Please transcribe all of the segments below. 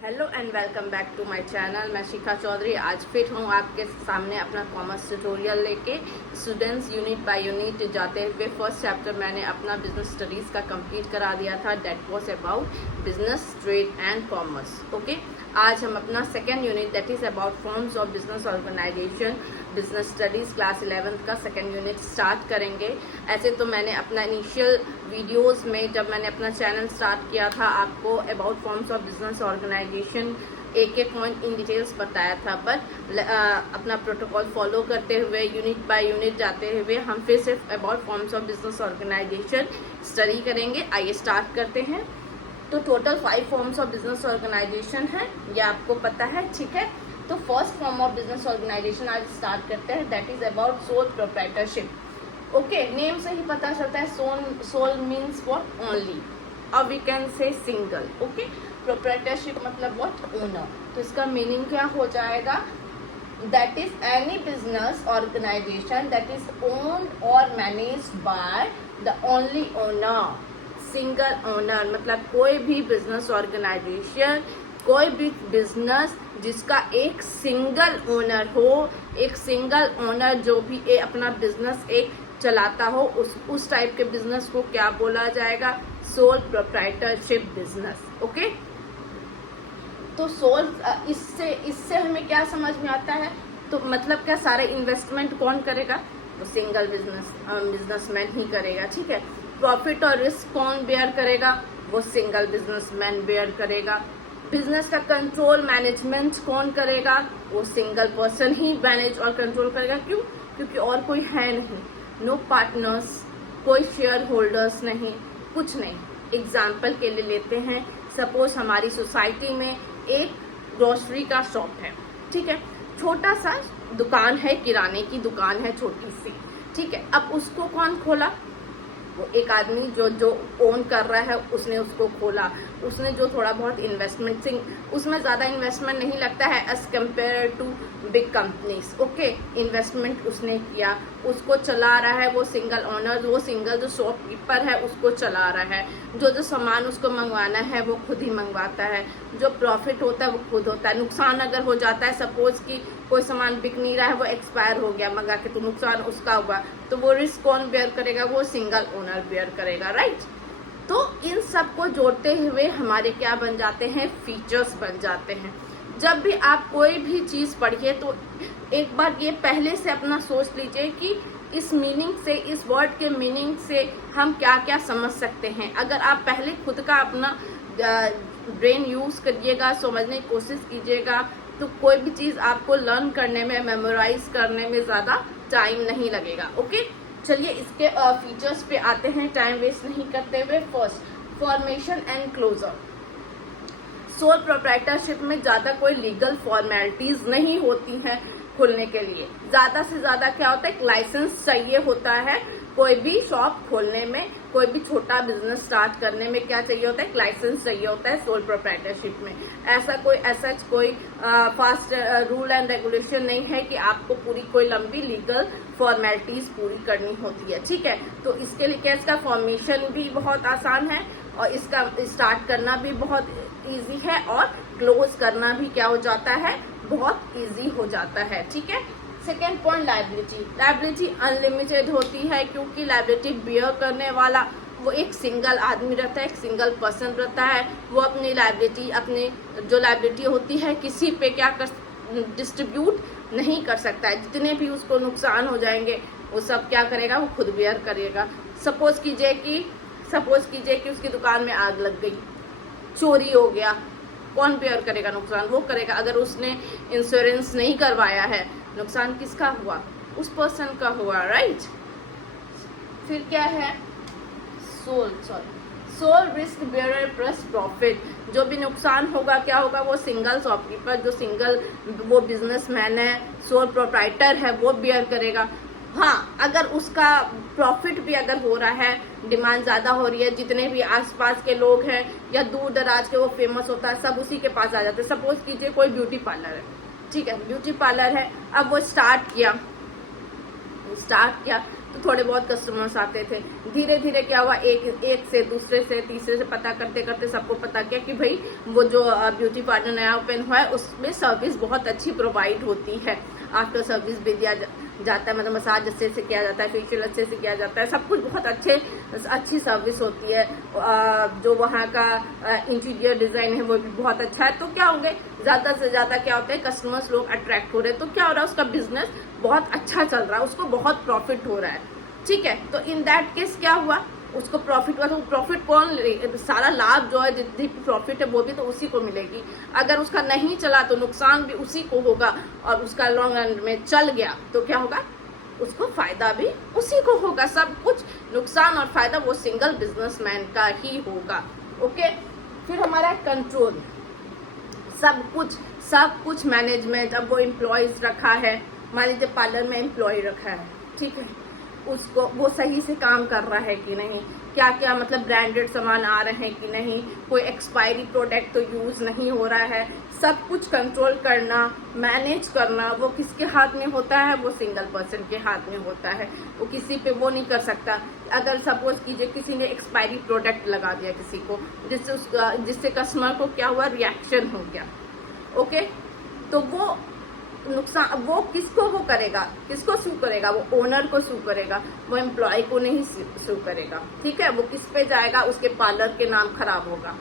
Hello and welcome back to my channel. मैं शिखा चौधरी आज फिर हूँ आपके सामने अपना कॉमर्स ट्यूटोरियल लेके। स्टूडेंट्स यूनिट बाय यूनिट जाते हुए फर्स्ट चैप्टर मैंने अपना बिजनेस स्टडीज़ का कंप्लीट करा दिया था। That was about business, trade and commerce. Okay, आज हम अपना second unit that is about forms of business organization business studies class 11th का सेकेंड यूनिट स्टार्ट करेंगे। ऐसे तो मैंने अपना इनिशियल वीडियोस में जब मैंने अपना चैनल स्टार्ट किया था आपको about forms of business organization एक एक पॉइंट इन डिटेल्स बताया था, बट अपना प्रोटोकॉल फॉलो करते हुए यूनिट बाय यूनिट जाते हुए हम फिर से about forms of business organization study करेंगे। आइए स्टार्ट करते हैं। तो total 5 forms of business organization है, ये आपको पता है, ठीक है। तो first form of business organization आज स्टार्ट करते हैं, that is about sole proprietorship. Okay, name से ही पता चलता है सोल मीन्स व्हाट, ओनली, और we can say single. Okay, proprietorship मतलब व्हाट, ओनर। तो इसका मीनिंग क्या हो जाएगा, that is any business organization that is owned और managed by the only owner, single owner. मतलब कोई भी बिजनेस ऑर्गेनाइजेशन, कोई भी बिजनेस जिसका एक सिंगल ओनर हो, एक सिंगल ओनर जो भी अपना बिजनेस एक चलाता हो, उस टाइप के बिजनेस को क्या बोला जाएगा, सोल प्रोप्राइटरशिप बिजनेस। ओके, तो सोल इससे हमें क्या समझ में आता है, तो मतलब क्या सारे इन्वेस्टमेंट कौन करेगा, वो सिंगल बिजनेसमैन ही करेगा, ठीक है। प्रॉफिट और रिस्क कौन बेयर करेगा, वो सिंगल बिजनेसमैन बेयर करेगा। बिजनेस का कंट्रोल मैनेजमेंट कौन करेगा, वो सिंगल पर्सन ही मैनेज और कंट्रोल करेगा। क्यों? क्योंकि और कोई है नहीं, नो पार्टनर्स, कोई शेयर होल्डर्स नहीं, कुछ नहीं। एग्जाम्पल के लिए लेते हैं, सपोज हमारी सोसाइटी में एक ग्रोसरी का शॉप है, ठीक है, छोटा सा दुकान है, किराने की दुकान है छोटी सी, ठीक है। अब उसको कौन खोला, वो एक आदमी जो ओन कर रहा है उसने उसको खोला। उसने जो थोड़ा बहुत इन्वेस्टमेंट, उसमें ज़्यादा इन्वेस्टमेंट नहीं लगता है as compare to big companies. Okay, investment उसने किया, उसको चला रहा है वो सिंगल ओनर, वो सिंगल जो शॉपकीपर है उसको चला रहा है। जो सामान उसको मंगवाना है वो खुद ही मंगवाता है, जो प्रॉफिट होता है वो खुद होता है। नुकसान अगर हो जाता है, सपोज कि कोई सामान बिक नहीं रहा है, वो एक्सपायर हो गया मंगा के, तो नुकसान उसका हुआ, तो वो रिस्क कौन बेयर करेगा, वो सिंगल ओनर बेयर करेगा, राइट। तो इन सब को जोड़ते हुए हमारे क्या बन जाते हैं, फीचर्स बन जाते हैं। जब भी आप कोई भी चीज पढ़िए तो एक बार ये पहले से अपना सोच लीजिए कि इस मीनिंग से, इस वर्ड के मीनिंग से हम क्या क्या समझ सकते हैं। अगर आप पहले खुद का अपना ब्रेन यूज करिएगा, समझने की कोशिश कीजिएगा, तो कोई भी चीज आपको लर्न करने में, मेमोराइज करने में ज्यादा टाइम नहीं लगेगा। ओके, चलिए इसके फीचर्स पे आते हैं, टाइम वेस्ट नहीं करते हुए। First, formation and closure. Sole proprietorship में ज्यादा कोई लीगल फॉर्मेलिटीज नहीं होती हैं खोलने के लिए। ज्यादा से ज्यादा क्या होता है, एक लाइसेंस चाहिए होता है। कोई भी शॉप खोलने में, कोई भी छोटा बिजनेस स्टार्ट करने में क्या चाहिए होता है, एक लाइसेंस चाहिए होता है सोल प्रोप्राइटरशिप में। ऐसा कोई फास्ट रूल एंड रेगुलेशन नहीं है कि आपको पूरी कोई लंबी लीगल फॉर्मेलिटीज पूरी करनी होती है, ठीक है। तो इसके लिए क्या, इसका फॉर्मेशन भी बहुत आसान है और इसका स्टार्ट करना भी बहुत इजी है और क्लोज करना भी क्या हो जाता है, बहुत इजी हो जाता है, ठीक है। Second point, liability. Liability unlimited होती है, क्योंकि लायबिलिटी बियर करने वाला वो एक सिंगल आदमी रहता है, एक सिंगल पर्सन रहता है। वो अपनी लायबिलिटी, अपनी जो लायबिलिटी होती है किसी पे क्या कर डिस्ट्रीब्यूट नहीं कर सकता है। जितने भी उसको नुकसान हो जाएंगे वो सब क्या करेगा, वो खुद बियर करेगा। सपोज कीजिए कि उसकी दुकान में आग लग गई, चोरी हो गया, कौन बेयर करेगा नुकसान, वो करेगा। अगर उसने इंश्योरेंस नहीं करवाया है, नुकसान किसका हुआ, उस पर्सन का हुआ, राइट। फिर क्या है, sole risk bearer plus profit. जो भी नुकसान होगा क्या होगा, वो सिंगल शॉपकीपर, जो सिंगल वो बिजनेसमैन है, सोल प्रोप्राइटर है, वो बेयर करेगा। हाँ, अगर उसका प्रॉफिट भी अगर हो रहा है, डिमांड ज्यादा हो रही है, जितने भी आसपास के लोग हैं या दूर दराज के वो फेमस होता है, सब उसी के पास आ जाते हैं। सपोज कीजिए कोई ब्यूटी पार्लर है, ठीक है, ब्यूटी पार्लर है, अब वो स्टार्ट किया, तो थोड़े बहुत कस्टमर्स आते थे। धीरे धीरे क्या हुआ, एक से दूसरे से तीसरे से पता करते करते सबको पता किया कि भाई वो जो ब्यूटी पार्लर नया ओपन हुआ है उसमें सर्विस बहुत अच्छी प्रोवाइड होती है। आफ्टर सर्विस भी दिया जाता है, मतलब मसाज अच्छे से किया जाता है, फेशियल अच्छे से किया जाता है, सब कुछ बहुत अच्छी सर्विस होती है। जो वहाँ का इंटीरियर डिजाइन है वो भी बहुत अच्छा है। तो क्या हो गए, ज्यादा से ज्यादा क्या होता है, कस्टमर्स लोग अट्रैक्ट हो रहे हैं। तो क्या हो रहा है, उसका बिजनेस बहुत अच्छा चल रहा है, उसको बहुत प्रॉफिट हो रहा है। ठीक है, तो इन दैट केस क्या हुआ, उसको प्रॉफिट हुआ। तो प्रॉफिट कौन, सारा लाभ जो है, जितनी प्रॉफिट है वो भी तो उसी को मिलेगी। अगर उसका नहीं चला तो नुकसान भी उसी को होगा, और उसका लॉन्ग रन में चल गया तो क्या होगा, उसको फायदा भी उसी को होगा। सब कुछ नुकसान और फायदा वो सिंगल बिजनेसमैन का ही होगा। ओके, फिर हमारा कंट्रोल, सब कुछ मैनेजमेंट। अब वो एम्प्लॉयज रखा है, मान लीजिए पार्लर में एम्प्लॉय रखा है, ठीक है, उसको वो सही से काम कर रहा है कि नहीं, क्या क्या मतलब ब्रांडेड सामान आ रहे हैं कि नहीं, कोई एक्सपायरी प्रोडक्ट तो यूज नहीं हो रहा है, सब कुछ कंट्रोल करना, मैनेज करना, वो किसके हाथ में होता है, वो सिंगल पर्सन के हाथ में होता है। वो किसी पे वो नहीं कर सकता। अगर सपोज कीजिए किसी ने एक्सपायरी प्रोडक्ट लगा दिया किसी को, जिससे कस्टमर को क्या हुआ, रिएक्शन हो गया। ओके, तो वो नुकसान वो किसको वो करेगा, किसको सू करेगा, वो ओनर को सू करेगा, वो एम्प्लॉय को नहीं सू करेगा। ठीक है, वो किस पे जाएगा, उसके पार्लर के नाम खराब होगा,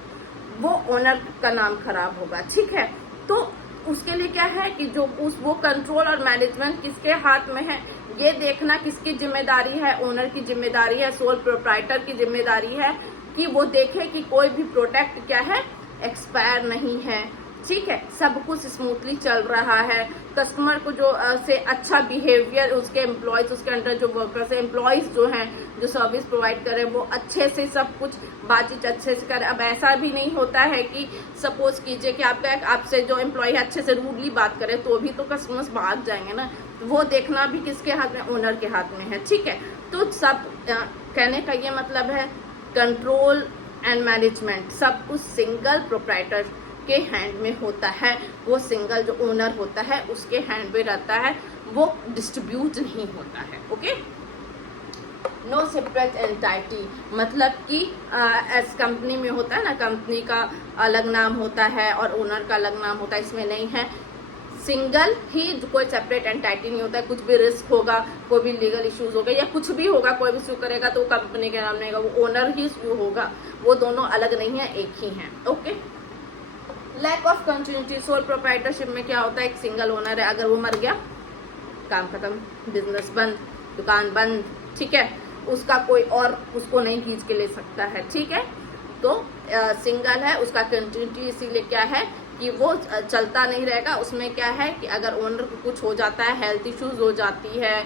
वो ओनर का नाम खराब होगा। ठीक है, तो उसके लिए क्या है कि वो कंट्रोल और मैनेजमेंट किसके हाथ में है, ये देखना किसकी जिम्मेदारी है, ओनर की जिम्मेदारी है, सोल प्रोप्राइटर की जिम्मेदारी है कि वो देखे कि कोई भी प्रोडक्ट क्या है, एक्सपायर नहीं है। ठीक है, सब कुछ स्मूथली चल रहा है, कस्टमर को जो से अच्छा बिहेवियर, उसके एम्प्लॉयज, उसके अंडर जो वर्कर्स है, एम्प्लॉयज जो हैं, जो सर्विस प्रोवाइड कर रहे हैं, वो अच्छे से सब कुछ बातचीत अच्छे से करे। अब ऐसा भी नहीं होता है कि सपोज कीजिए कि आपसे जो एम्प्लॉय है अच्छे से रूडली बात करे तो भी तो कस्टमर्स भाग जाएंगे ना। वो देखना भी किसके हाथ में, ओनर के हाथ में है। ठीक है, तो सब कहने का ये मतलब है, कंट्रोल एंड मैनेजमेंट सब कुछ सिंगल प्रोप्राइटर के हैंड में होता है। वो सिंगल जो ओनर होता है उसके हैंड में रहता है, वो डिस्ट्रीब्यूट नहीं होता है। ओके, नो सेपरेट एंटाइटी, मतलब कि एस कंपनी में होता है ना, कंपनी का अलग नाम होता है और ओनर का अलग नाम होता है, इसमें नहीं है। सिंगल ही, कोई सेपरेट एंटाइटी नहीं होता है। कुछ भी रिस्क होगा, कोई भी लीगल इश्यूज होगा या कुछ भी होगा, कोई भी सू करेगा तो कंपनी के नाम नहीं होगा, वो ओनर ही सू होगा। वो दोनों अलग नहीं है, एक ही है। Okay, lack of continuity, sole proprietorship में क्या होता है, एक सिंगल ओनर है, अगर वो मर गया काम खत्म, बिजनेस बंद, दुकान बंद। ठीक है, उसका कोई और उसको नहीं खींच के ले सकता है। ठीक है, तो सिंगल है, उसका कंटिन्यूटी इसीलिए क्या है कि वो चलता नहीं रहेगा। उसमें क्या है कि अगर ओनर को कुछ हो जाता है, हेल्थ इश्यूज हो जाती है,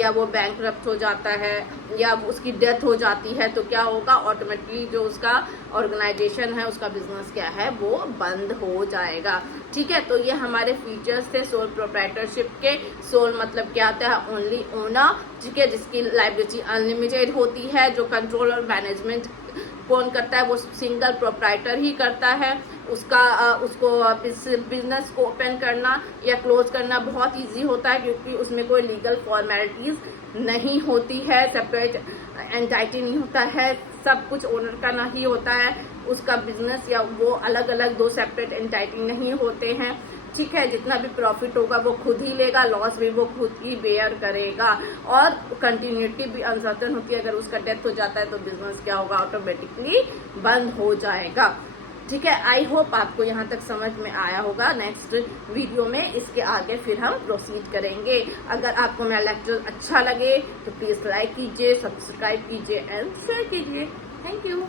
या वो बैंकरप्ट हो जाता है, या उसकी डेथ हो जाती है, तो क्या होगा, ऑटोमेटिकली जो उसका ऑर्गेनाइजेशन है, उसका बिजनेस क्या है, वो बंद हो जाएगा। ठीक है, तो ये हमारे फीचर्स थे सोल प्रोप्राइटरशिप के। सोल मतलब क्या होता है, ओनली ओनर। ठीक है, जिसकी लायबिलिटी अनलिमिटेड होती है। जो कंट्रोल और मैनेजमेंट कौन करता है, वो सिंगल प्रोप्राइटर ही करता है। उसको बिजनेस को ओपन करना या क्लोज करना बहुत इजी होता है, क्योंकि उसमें कोई लीगल फॉर्मेलिटीज नहीं होती है, सेपरेट एंटाइटी नहीं होता है, सब कुछ ओनर का नहीं होता है। उसका बिजनेस या वो अलग अलग दो सेपरेट एंटाइटी नहीं होते हैं। ठीक है, जितना भी प्रॉफिट होगा वो खुद ही लेगा, लॉस भी वो खुद ही बेयर करेगा, और कंटिन्यूटी भी अनसर्टेन होती है। अगर उसका डेथ हो जाता है तो बिजनेस क्या होगा, ऑटोमेटिकली बंद हो जाएगा। ठीक है, आई होप आपको यहाँ तक समझ में आया होगा। नेक्स्ट वीडियो में इसके आगे फिर हम प्रोसीड करेंगे। अगर आपको मेरा लेक्चर अच्छा लगे तो प्लीज लाइक कीजिए, सब्सक्राइब कीजिए एंड शेयर कीजिए। Thank you.